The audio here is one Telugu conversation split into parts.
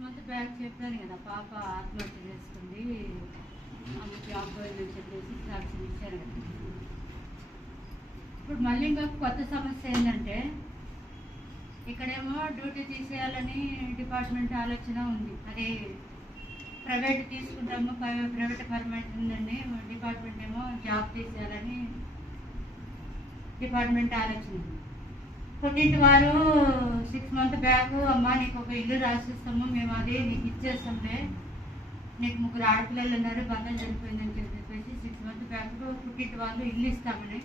మంత్ బ్యాక్ చెప్పాను కదా, పాప ఆత్మహత్య చేసుకుంది, ఆమె జాబ్ పోయిందని చెప్పేసి సాక్షి ఇచ్చారు కదా. ఇప్పుడు మళ్ళీ ఇంకా కొత్త సమస్య ఏంటంటే, ఇక్కడేమో డ్యూటీ తీసేయాలని డిపార్ట్మెంట్ ఆలోచన ఉంది. అది ప్రైవేట్ తీసుకుంటాము, ప్రైవేట్ పర్మనెంట్ ఉందండి, డిపార్ట్మెంట్ ఏమో జాబ్ తీసేయాలని డిపార్ట్మెంట్ ఆలోచన ఉంది. పుట్టింటి వారు 6 మంత్ బ్యాక్, అమ్మ నీకు ఒక ఇల్లు రాసిస్తాము, మేము అది నీకు ఇచ్చేస్తాంలే, నీకు 3 ఆడపిల్లలు ఉన్నారు, బంధం చనిపోయిందని చెప్పేసి 6 మంత్ బ్యాక్ పుట్టింటి వాళ్ళు ఇల్లు ఇస్తామని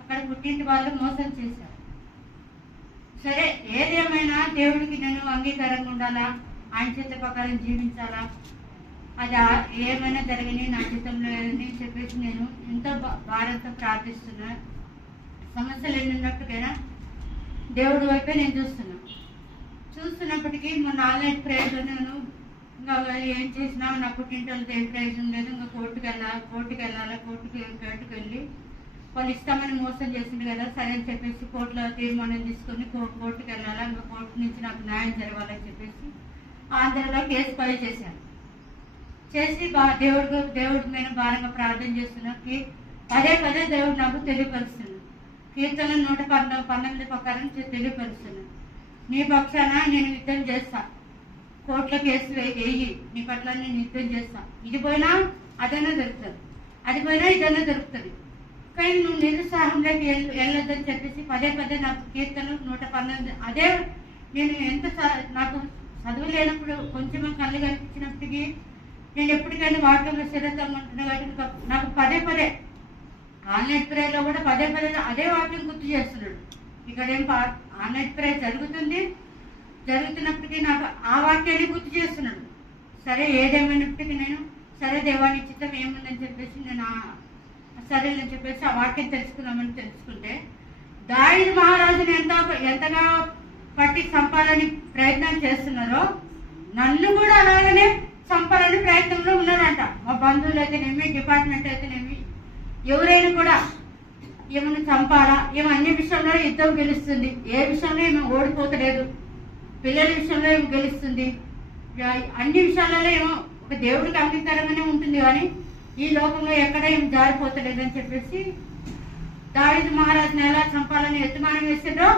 అక్కడ పుట్టింటి వాళ్ళు మోసం చేశారు. సరే, ఏదేమైనా దేవుడికి నేను అంగీకారంగా ఉండాలా, ఆయన చేత ప్రకారం జీవించాలా, అది ఏమైనా జరిగినాయి నా జీవితంలో అని చెప్పేసి నేను ఎంతో భారంతో ప్రార్థిస్తున్నా. సమస్యలు ఎన్నున్నప్పటికైనా దేవుడి వైపే నేను చూస్తున్నప్పటికీ మొన్న ఆన్లైన్ ప్రేయర్లో నేను ఇంకా ఏం చేసినా నా పుట్టింటి ఏం ప్రయోజనం లేదు, ఇంకా కోర్టుకు వెళ్ళాలి, కోర్టుకు వెళ్ళి వాళ్ళు ఇస్తామని మోసం చేసింది కదా, సరే అని చెప్పేసి కోర్టులో తీర్మానం తీసుకొని కోర్టుకు వెళ్ళాలా, ఇంకా కోర్టు నుంచి నాకు న్యాయం జరగాలని చెప్పేసి ఆంధ్రలో కేసు ఫైల్ చేశాను. చేసి దేవుడి మీద భారంగా ప్రార్థన చేస్తున్నాకి పదే దేవుడు నాకు తెలియపరుస్తున్నాను. కీర్తన 119 ప్రకారం తెలియపరుస్తున్నాను. నీ పక్షాన నేను యుద్ధం చేస్తా, కోర్టులో కేసు వేయి, నీ పట్ల నేను యుద్ధం చేస్తా, ఇది పోయినా అదైనా దొరుకుతుంది, అది పోయినా ఇదైనా దొరుకుతుంది, కానీ నువ్వు నిరుత్సాహంలోకి వెళ్ళొద్దని చెప్పేసి పదే నాకు కీర్తన 119. అదే నేను నాకు చదువు లేనప్పుడు కొంచెం కళ్ళు కనిపించినప్పటికీ నేను ఎప్పటికైనా వాటిలో స్థిరత్వం ఉంటున్నా కాబట్టి నాకు పదే ఆన్లైన్ ప్రేయర్లో కూడా పదే అదే వాక్యం గుర్తు చేస్తున్నాడు. ఇక్కడేం ఆన్లైన్ ప్రేయర్ జరుగుతున్నప్పటికీ నాకు ఆ వాక్యాన్ని గుర్తు చేస్తున్నాడు. సరే, ఏదేమైనప్పటికీ నేను సరే దేవాని చిత్తం ఏముందని చెప్పేసి నేను సరేనని చెప్పేసి ఆ వాక్యం తెలుసుకుంటే దావీదు మహారాజుని ఎంతగా పట్టి చంపాలని ప్రయత్నం చేస్తున్నారో నన్ను కూడా అలాగనే చంపాలని ప్రయత్నంలో ఉన్నారంట. మా బంధువులు అయితేనేమి, డిపార్ట్మెంట్ అయితేనేమి, ఎవరైనా కూడా ఏమైనా చంపాలా, ఏమో అన్ని విషయంలో యుద్ధం గెలుస్తుంది, ఏ విషయంలో ఏమో ఓడిపోతలేదు, పిల్లల విషయంలో ఏమో గెలుస్తుంది, అన్ని విషయాలలో ఏమో ఒక దేవుడికి అంగీకారంగానే ఉంటుంది, కానీ ఈ లోకంలో ఎక్కడ ఏం జారిపోతలేదని చెప్పేసి దావీదు మహారాజుని ఎలా చంపాలని ఎత్తుమానం వేసిండ్రో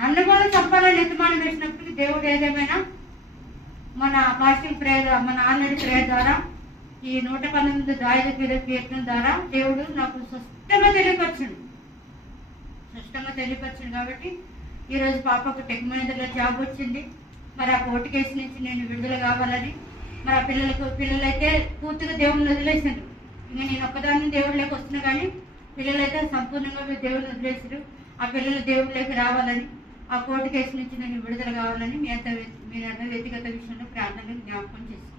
నన్ను కూడా చంపాలని ఎత్తుమానం వేసినప్పటికీ దేవుడు ఏదేమైనా మన ఫాస్టింగ్ ప్రేయర్, మన ఆన్లైన్ ప్రేయర్ ద్వారా ఈ 119 దావీదు కీర్తన ద్వారా దేవుడు నాకు స్పష్టంగా తెలియపరచండు కాబట్టి ఈరోజు పాపకు టెక్ మేనేజర్లో జాబ్ వచ్చింది. మరి ఆ కోర్టు కేసు నుంచి నేను విడుదల కావాలని, మరి ఆ పిల్లలైతే పూర్తిగా దేవుడిని వదిలేసారు. ఇంకా నేను ఒక్కదాన్ని దేవుడిలోకి వస్తున్నా, కానీ పిల్లలైతే సంపూర్ణంగా దేవుడిని వదిలేసారు. ఆ పిల్లలు దేవుడిలోకి రావాలని, ఆ కోర్టు కేసు నుంచి నేను విడుదల కావాలని మీ వ్యక్తిగత విషయంలో ప్రార్థనలు జ్ఞాపకం చేశాను.